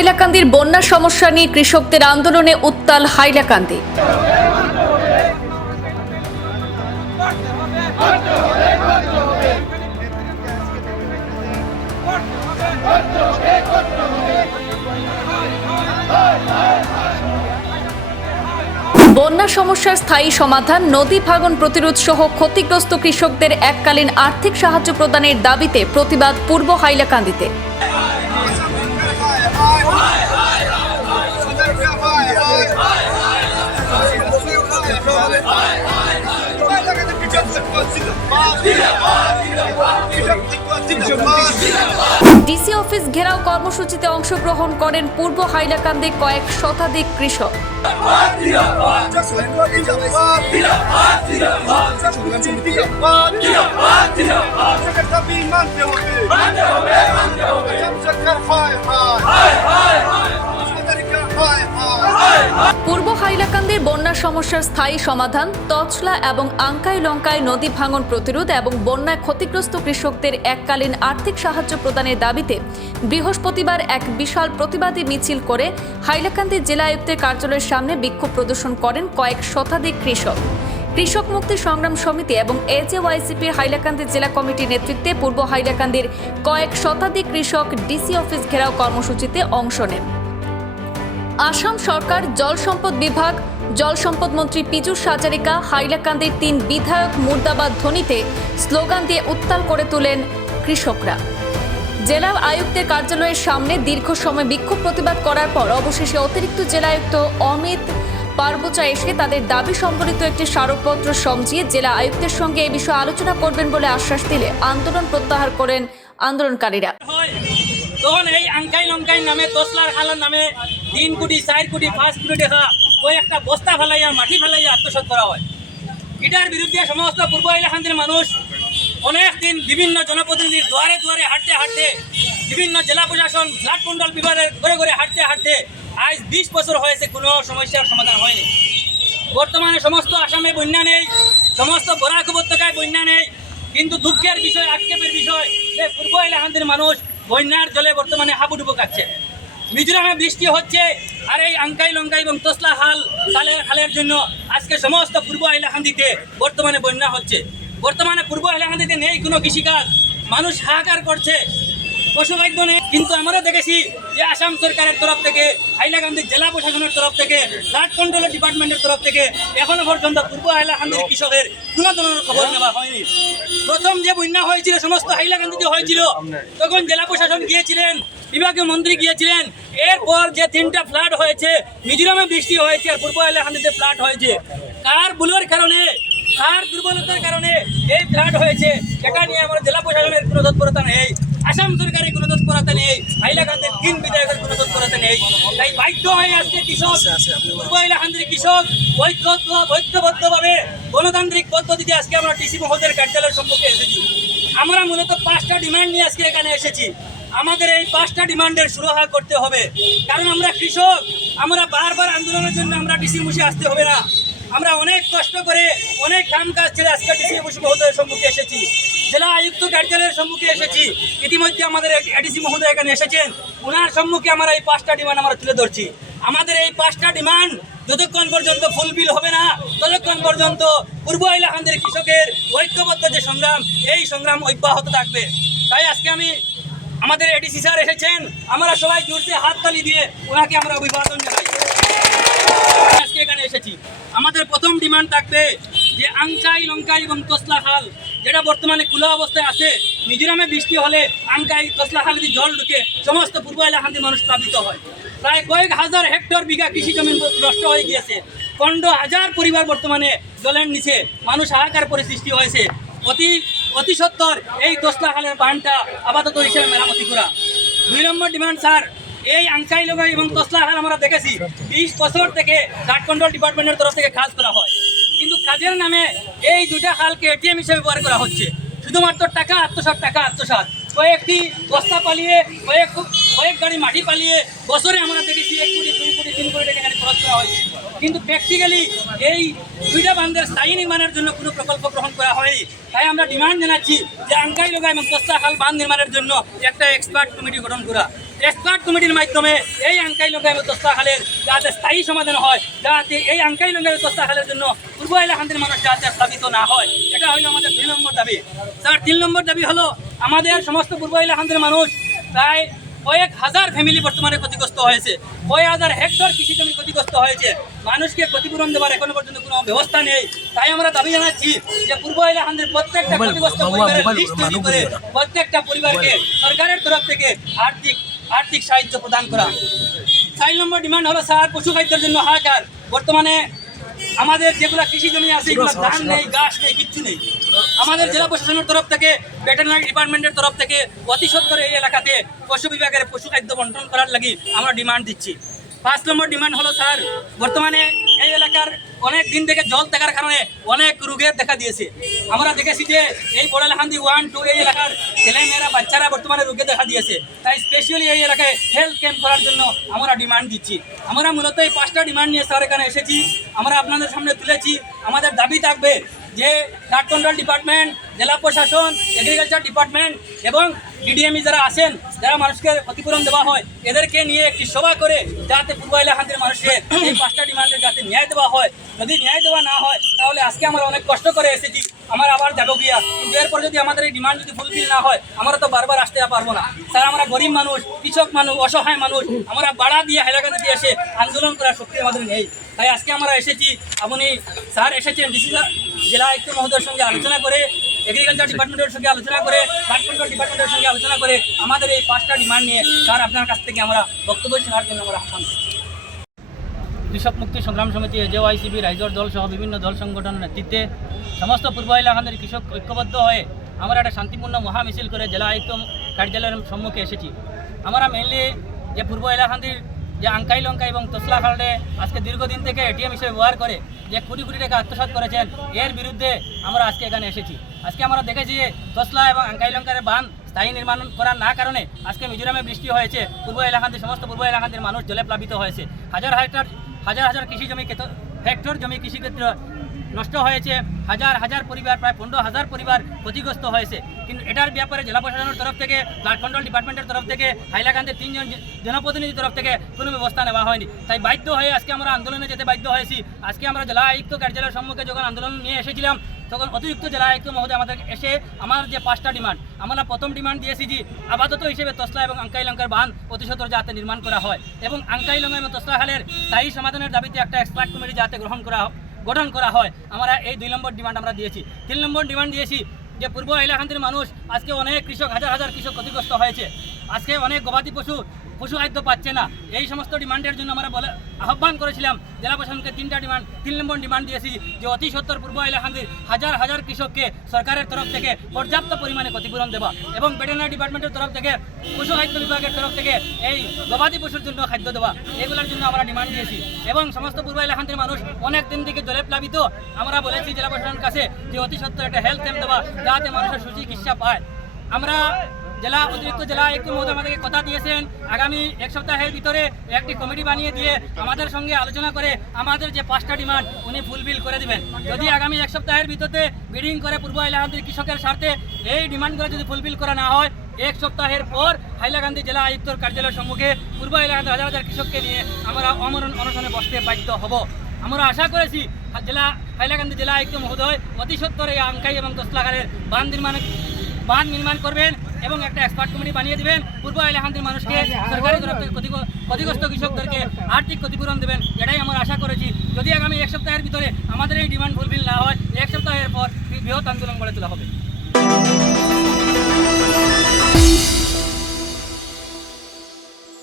হাইলাকান্দির বন্যা সমস্যা নিয়ে কৃষকদের আন্দোলনে উত্তাল হাইলাকান্দি। বন্যা সমস্যার স্থায়ী সমাধান, নদী ভাঙন প্রতিরোধ সহ ক্ষতিগ্রস্ত কৃষকদের এককালীন আর্থিক সাহায্য প্রদানের দাবিতে প্রতিবাদ পূর্ব হাইলাকান্দিতে। Bye. ডিসি অফিস ঘেরাও কর্মসূচিতে অংশগ্রহণ করেন পূর্ব হাইলাকান্দির কয়েক শতাধিক কৃষক। পূর্ব সমস্যার স্থায়ী সমাধান, তছলা এবং আঙ্কাই লঙ্কায় নদী ভাঙন প্রতিরোধ এবং বন্যায় ক্ষতিগ্রস্ত কৃষকদের এককালীন আর্থিক সাহায্য প্রদানের দাবিতে বৃহস্পতিবার এক বিশাল প্রতিবাদী মিছিল করে হাইলাকান্দি জেলা আয়ুক্তের কার্যালয়ের সামনে বিক্ষোভ প্রদর্শন করেন কয়েক শতাধিক কৃষক। কৃষক মুক্তি সংগ্রাম সমিতি এবং এজেওয়াইসিপির হাইলাকান্দি জেলা কমিটির নেতৃত্বে পূর্ব হাইলাকান্দির কয়েক শতাধিক কৃষক ডিসি অফিস ঘেরাও কর্মসূচিতে অংশ নেন। আসাম সরকার জল সম্পদ বিভাগ জল সম্পদ মন্ত্রী পীযূষ হাজারিকা হাইলাকান্দির তিন বিধায়ক মুর্দাবাদ ধ্বনিতে স্লোগান দিয়ে উত্তাল করে তোলেন কৃষকরা। জেলা আয়ুক্তের কার্যালয়ের সামনে দীর্ঘ সময় বিক্ষোভ প্রতিবাদ করার পর অবশেষে অতিরিক্ত জেলা আয়ুক্ত অমিত পার্বচা এসে তাদের দাবি সম্বলিত একটি স্মারকপত্র সমঝিয়ে জেলা আয়ুক্তের সঙ্গে এ বিষয়ে আলোচনা করবেন বলে আশ্বাস দিলে আন্দোলন প্রত্যাহার করেন আন্দোলনকারীরা। তখন এই আঙ্কাই লঙ্কাই নামে তসলার খালার নামে তিন কোটি, চার কোটি, পাঁচ কোটি টাকা ওই একটা বস্তা ফেলাইয়া, মাটি ফেলাইয়া আত্মসাৎ করা হয়। এটার বিরুদ্ধে সমস্ত পূর্ব এলাকান্তের মানুষ অনেক দিন বিভিন্ন জনপ্রতিনিধির দুয়ারে দুয়ারে হাঁটতে হাঁটতে, বিভিন্ন জেলা প্রশাসন ফ্লাট মন্ডল বিভাগের ঘরে ঘুরে হাঁটতে হাঁটতে আজ বিশ বছর হয়েছে, কোনো সমস্যার সমাধান হয়নি। বর্তমানে সমস্ত আসামে বন্যা নেই, সমস্ত বরাক উপত্যকায় বন্যা নেই, কিন্তু দুঃখের বিষয়, আক্ষেপের বিষয় যে পূর্ব এলাকান্তের মানুষ বন্যার জলে বর্তমানে হাবুডুবু কাটছে। মিজোরামে বৃষ্টি হচ্ছে, আর এই আঙ্কাই লঙ্কাই এবং তোসলা হাল খালের খালের জন্য আজকে সমস্ত পূর্ব এলাকান্দিতে বর্তমানে বন্যা হচ্ছে। বর্তমানে পূর্ব এলাকান্দিতে নেই কোনো কৃষিকাজ, মানুষ হাহাকার করছে। পশুখাদ্য নেই, কিন্তু আমরা দেখেছি যে আসাম সরকারের তরফ থেকে, হাইলাকান্দি জেলা প্রশাসনের তরফ থেকে ফ্লাড কন্ট্রোল ডিপার্টমেন্টের তরফ থেকে এখনও পর্যন্ত পূর্ব হাইলাকান্দির কৃষকের কোনো ধরনের খবর নেওয়া হয়নি। প্রথম যে বন্যা হয়েছিল, সমস্ত হাইলাকান্দিতে হয়েছিল, তখন জেলা প্রশাসন গিয়েছিলেন, বিভাগীয় মন্ত্রী গিয়েছিলেন এরপর যে তিনটা ফ্লাড হয়েছে মিজোরামে বৃষ্টি হয়েছে আর পূর্ব এলাকান্দিতে ফ্লাড হয়েছে। কার ভুলের কারণে কার দুর্বলতার কারণে এই ফ্লাড হয়েছে সেটা নিয়ে আমার জেলা প্রশাসনের কোনো তৎপরতা নেই আসাম সরকারের কোনো তৎপরতা নেই হাইলাকান্দির তিন বিধায়কের কোনো তৎপরতা নেই। তাই বাধ্য হয়ে আজকে কৃষক পূর্ব এলাকান্দির কৃষক ঐক্যবদ্ধ ঐক্যবদ্ধভাবে গণতান্ত্রিক পদ্ধতিতে আজকে আমরা টিসি মহোদয়ের কার্যালয়ের সম্মুখে এসেছি। আমরা মূলত পাঁচটা ডিমান্ড নিয়ে আজকে এখানে এসেছি। আমাদের এই পাঁচটা ডিমান্ডের সুরাহা করতে হবে। কারণ আমরা কৃষক, আমরা বারবার আন্দোলনের জন্য আমরা ডিসির মুখে আসতে হবে না। আমরা অনেক কষ্ট করে অনেক কাম কাজ ছেড়ে আজকে ডিসি মুসি মহোদয়ের সম্মুখে এসেছি। জেলা আয়ুক্ত কার্যালয়ের সম্মুখে এসেছি। ইতিমধ্যে আমাদের এডিসি মহোদয় এখানে এসেছেন। ওনার সম্মুখে আমরা এই পাঁচটা ডিমান্ড আমরা তুলে ধরছি। আমাদের এই পাঁচটা ডিমান্ড যতক্ষণ পর্যন্ত ফুলফিল হবে না, ততক্ষণ পর্যন্ত পূর্ব এলাকান্দের কৃষকের ঐক্যবদ্ধ যে সংগ্রাম, এই সংগ্রাম অব্যাহত থাকবে। তাই আজকে আমি আমাদের এডিসি স্যার এসেছেন। আমরা সবাই জোরসে হাততালি দিয়ে ওনাকে আমরা অভিবাদন জানাই। আজকে এখানে এসেছি। আমাদের প্রথম ডিমান্ড থাকবে যে আংকাই লঙ্কাই এবং তোসলা খাল যেটা বর্তমানে খোলা অবস্থায় আছে, মিজোরামে বৃষ্টি হলে আংকাই তোসলা খালে যদি জল ঢুকে, সমস্ত পূর্ব এলাকান্তি মানুষ প্লাবিত হয়। প্রায় কয়েক হাজার হেক্টর বিঘা কৃষি জমি নষ্ট হয়ে গিয়েছে। পনেরো হাজার পরিবার বর্তমানে জলের নিচে মানুষ হাহাকার পরে সৃষ্টি হয়েছে। অতি অতি সত্তর, এই দোসলা খালের বানটা আপাতত হিসেবে মেরামতি করা। দুই নম্বর ডিমান্ড, স্যার, এই আংসাই লগা এবং তসলা হাল আমরা দেখেছি, বিশ বছর থেকে কাঠ কন্ট্রোল ডিপার্টমেন্টের তরফ থেকে কাজ করা হয়। কিন্তু কাজের নামে এই দুইটা খালকে এটিএম হিসেবে ব্যবহার করা হচ্ছে। শুধুমাত্র টাকা আত্মসাত টাকা আত্মসাত কয়েকটি বস্তা পালিয়ে, কয়েক কয়েক গাড়ি মাটি পালিয়ে বছরে আমরা দেখেছি এক কোটি, দুই কোটি, তিন কোটি টাকা খরচ করা হয়েছে। কিন্তু প্র্যাকটিক্যালি এই দুইটা বান্ধের স্থায়ী নির্মাণের জন্য কোনো প্রকল্প গ্রহণ করা হয়নি। তাই আমরা ডিমান্ড জানাচ্ছি যে আঙ্কাই লগা এবং খাল বাঁধ নির্মাণের জন্য একটা এক্সপার্ট কমিটি গঠন করা। এক্সপার্ট কমিটির মাধ্যমে এই আঙ্কাই লগা এবং খালের যাতে স্থায়ী সমাধান হয়, যাতে এই আঙ্কাই লগা এবং খালের জন্য পূর্ব এলাকান্তের মানুষ যাতে স্থাপিত না হয়। এটা হলো আমাদের দুই নম্বর দাবি। স্যার, তিন নম্বর দাবি হলো, আমাদের সমস্ত পূর্ব এলাকান্তের মানুষ প্রায় কয়েক হাজার ফ্যামিলি বর্তমানে ক্ষতিগ্রস্ত হয়েছে। কয়েক হাজার হেক্টর কৃষি জমি ক্ষতিগ্রস্ত হয়েছে। মানুষকে ক্ষতিপূরণ দেওয়ার এখনও পর্যন্ত কোনো ব্যবস্থা নেই। তাই আমরা দাবি জানাচ্ছি যে পূর্ব এলাকান্তের প্রত্যেকটা ক্ষতিগ্রস্ত পরিবারের লিস্ট তৈরি করে প্রত্যেকটা পরিবারকে সরকারের তরফ থেকে আর্থিক আর্থিক সাহায্য প্রদান করা। চার নম্বর ডিমান্ড হলো স্যার পশু খাদ্যের জন্য হাহাকার বর্তমানে আমাদের যেগুলা কৃষি জমি আছে এগুলো ধান নেই গাছ নেই কিচ্ছু নেই। আমাদের জেলা প্রশাসনের তরফ থেকে ভেটেরিনারি ডিপার্টমেন্টের তরফ থেকে অতি সত্তর এই এলাকাতে পশু বিভাগের পশু খাদ্য বন্টন করার লাগি আমরা ডিমান্ড দিচ্ছি। পাঁচ নম্বর ডিমান্ড হলো স্যার বর্তমানে এই এলাকার অনেক দিন থেকে জল থাকার কারণে অনেক রোগের দেখা দিয়েছে। আমরা দেখেছি যে এই বড়ালহান্দি ওয়ান টু এই এলাকার ছেলেমেয়েরা বাচ্চারা বর্তমানে রোগে দেখা দিয়েছে। তাই স্পেশালি এই এলাকায় হেলথ ক্যাম্প করার জন্য আমরা ডিমান্ড দিচ্ছি। আমরা মূলত এই পাঁচটা ডিমান্ড নিয়ে স্যার এখানে এসেছি। আমরা আপনাদের সামনে তুলেছি। আমাদের দাবি থাকবে যে কাঠ কন্ট্রোল ডিপার্টমেন্ট, জেলা প্রশাসন এগ্রিকালচার ডিপার্টমেন্ট এবং ডিডিএমই যারা আছেন যারা মানুষকে ক্ষতিপূরণ দেওয়া হয়, এদেরকে নিয়ে একটি সভা করে যাতে পূর্ব এলাকাদের মানুষকে এই পাঁচটা ডিমান্ডে যাতে ন্যায় দেওয়া হয়। যদি ন্যায় দেওয়া না হয়, তাহলে আজকে আমরা অনেক কষ্ট করে এসেছি। আমার আবার যাব গিয়া। কিন্তু এরপর যদি আমাদের এই ডিমান্ড যদি ফুলফিল না হয়, আমরা তো বারবার আসতে পারব না। স্যার, আমরা গরিব মানুষ, কৃষক মানুষ, অসহায় মানুষ, আমরা বাড়া দিয়ে হাইলাকান্দি দিয়ে এসে আন্দোলন করার শক্তি আমাদের নেই। তাই আজকে আমরা এসেছি, আপনি স্যার এসেছেন, ডিসি জেলা আয়ুক্ত মহোদয়ের সঙ্গে আলোচনা করে এগ্রিকালচার ডিপার্টমেন্টের সঙ্গে আলোচনা করে কাঠ কন্ট্রোল ডিপার্টমেন্টের সঙ্গে আলোচনা করে আমাদের এই পাঁচটা ডিমান্ড নিয়ে স্যার আপনার কাছ থেকে আমরা বক্তব্য শোনার জন্য আমরা আহ্বান। কৃষক মুক্তি সংগ্রাম সমিতি এজেওয়াইসিবি রাইজর দল সহ বিভিন্ন দল সংগঠনের নেতৃত্বে সমস্ত পূর্ব এলাকাদের কৃষক ঐক্যবদ্ধ হয়ে আমরা একটা শান্তিপূর্ণ মহা মিছিল করে জেলা আয়ুক্ত কার্যালয়ের সম্মুখে এসেছি আমরা মেনলি যে পূর্ব এলাকান্দির যে আঙ্কাই লঙ্কা এবং তসলা খালডে আজকে দীর্ঘদিন থেকে এটিএম হিসেবে ব্যবহার করে যে কুড়ি কোটি টাকা আত্মসাত করেছেন, এর বিরুদ্ধে আমরা আজকে এখানে এসেছি। আজকে আমরা দেখেছি যে তসলা এবং আঙ্কাই লঙ্কার বাঁধ স্থায়ী নির্মাণ করার না কারণে আজকে মিজোরামে বৃষ্টি হয়েছে, পূর্ব এলাকাতে সমস্ত পূর্ব এলাকান্তের মানুষ জলে প্লাবিত হয়েছে। হাজার হাজার হাজার হাজার কৃষি জমি ক্ষেত- হেক্টর জমি কৃষিক্ষেত্র নষ্ট হয়েছে। হাজার হাজার পরিবার, প্রায় পনেরো হাজার পরিবার ক্ষতিগ্রস্ত হয়েছে। কিন্তু এটার ব্যাপারে জেলা প্রশাসনের তরফ থেকে, ব্লাড কন্ট্রোল ডিপার্টমেন্টের তরফ থেকে, হাইলাকান্দের তিনজন জনপ্রতিনিধির তরফ থেকে কোনো ব্যবস্থা নেওয়া হয়নি। তাই বাধ্য হয়ে আজকে আমরা আন্দোলনে যেতে বাধ্য হয়েছি। আজকে আমরা জেলা আয়ুক্ত কার্যালয়ের সম্মুখে যখন আন্দোলন নিয়ে এসেছিলাম, তখন অতিরিক্ত জেলা আয়ুক্ত মহোদয় আমাদের এসে আমার যে পাঁচটা ডিমান্ড, আমরা প্রথম ডিমান্ড দিয়েছি যে আপাতত হিসেবে তসলা এবং আঙ্কাই লঙ্কার বাঁধ অতিশতর যাতে নির্মাণ করা হয়। এবং আঙ্কাই লঙ্কা এবং তসলা খালের স্থায়ী সমাধানের দাবিতে একটা এক্সপার্ট কমিটি যাতে গ্রহণ করা হ- গঠন করা হয়। আমরা এই দুই নম্বর ডিমান্ড আমরা দিয়েছি। তিন নম্বর ডিমান্ড দিয়েছি যে পূর্ব এলাকান্তের মানুষ আজকে অনেক কৃষক, হাজার হাজার কৃষক ক্ষতিগ্রস্ত হয়েছে। আজকে অনেক গবাদি পশু পশু খাদ্য পাচ্ছে না। এই সমস্ত ডিমান্ডের জন্য আমরা বলে আহ্বান করেছিলাম, জেলা প্রশাসনকে তিনটা ডিমান্ড, তিন নম্বর ডিমান্ড দিয়েছি, যে অতি সত্তর পূর্ব এলাকান্দির হাজার হাজার কৃষককে সরকারের তরফ থেকে পর্যাপ্ত পরিমাণে ক্ষতিপূরণ দেওয়া এবং ভেটেরিনারি ডিপার্টমেন্টের তরফ থেকে, পশু খাদ্য বিভাগের তরফ থেকে এই গবাদি পশুর জন্য খাদ্য দেওয়া, এগুলোর জন্য আমরা ডিমান্ড দিয়েছি। এবং সমস্ত পূর্ব এলাকান্তের মানুষ অনেক দিন থেকে জলে প্লাবিত। আমরা বলেছি জেলা প্রশাসনের কাছে যে অতি সত্তর একটা হেলথ ক্যাম্প দেওয়া, যাতে মানুষের সুচিকিৎসা পায়। আমরা জেলা অতিরিক্ত জেলা আয়ুক্ত মহোদয় আমাদেরকে কথা দিয়েছেন। আগামী এক সপ্তাহের ভিতরে একটি কমিটি বানিয়ে দিয়ে আমাদের সঙ্গে আলোচনা করে আমাদের যে পাঁচটা ডিমান্ড, উনি ফুলফিল করে দিবেন। যদি আগামী এক সপ্তাহের ভিতরে বিডিং করে পূর্ব এলাকান্দির কৃষকের স্বার্থে এই ডিমান্ডগুলো যদি ফুলফিল করা না হয়, এক সপ্তাহের পর হাইলাকান্দি জেলা আয়ুক্তর কার্যালয়ের সম্মুখে পূর্ব এলাকার হাজার হাজার কৃষককে নিয়ে আমরা অমরণ অনশনে বসতে বাধ্য হব। আমরা আশা করেছি জেলা হাইলাকান্দি জেলা আয়ুক্ত মহোদয় অতি সত্তর এই আঙ্কাই এবং তসলাগারের বাঁধ নির্মাণ বাঁধ নির্মাণ করবেন। এবং একটা এক্সপার্ট কমিটি বানিয়ে দেবেন। পূর্ব আইলাহান্দির মানুষকে, সরকারি তরফ থেকে ক্ষতি- ক্ষতিগ্রস্ত কৃষকদেরকে আর্থিক ক্ষতিপূরণ দেবেন, এটাই আমরা আশা করেছি। যদি আগামী এক সপ্তাহের ভিতরে আমাদের এই ডিমান্ড ফুলফিল না হয়, এক সপ্তাহের পর বৃহৎ আন্দোলন গড়ে তোলা হবে।